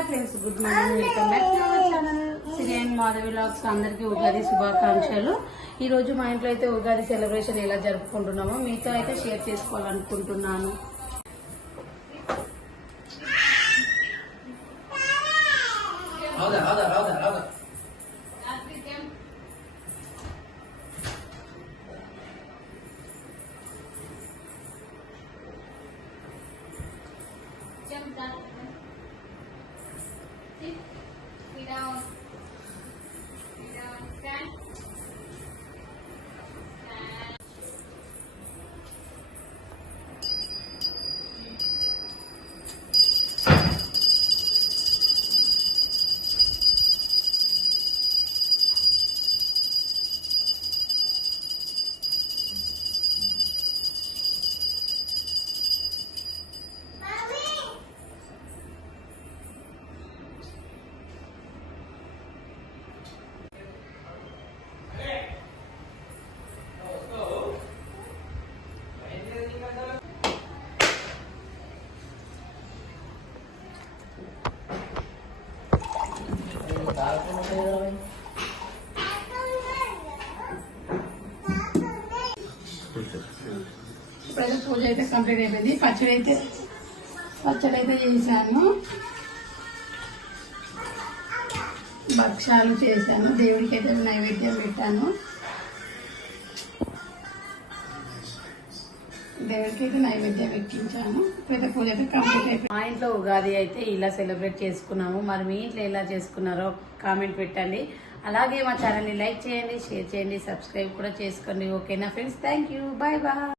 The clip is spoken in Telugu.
Hi friends, good morning. Welcome back to our channel Siri and Madhavi vlogs. అందరికీ ఉగాది శుభాకాంక్షలు. ఈ రోజు మా ఇంట్లో అయితే ఉగాది సెలబ్రేషన్ ఎలా జరుపుకుంటున్నామో మీతో అయితే షేర్ చేసుకోవాలనుకుంటున్నాను. ఇప్పుడైతే పూజ అయితే కంప్లీట్ అయిపోయింది. పచ్చడి అయితే చేశాను, భక్షాలు చేశాను, దేవుడికి అయితే నైవేద్యం పెట్టాను. ఎక్కించాను. ఇప్పుడైతే పూజ అయితే కంప్లీట్ అయిపోయింది. మా ఇంట్లో ఉగాది అయితే ఇలా సెలబ్రేట్ చేసుకున్నాము. మరి మీ ఇంట్లో ఎలా చేసుకున్నారో కామెంట్ పెట్టండి. అలాగే మా ఛానల్ని లైక్ చేయండి, షేర్ చేయండి, సబ్స్క్రైబ్ కూడా చేసుకోండి. ఓకేనా friends? Thank you. Bye bye.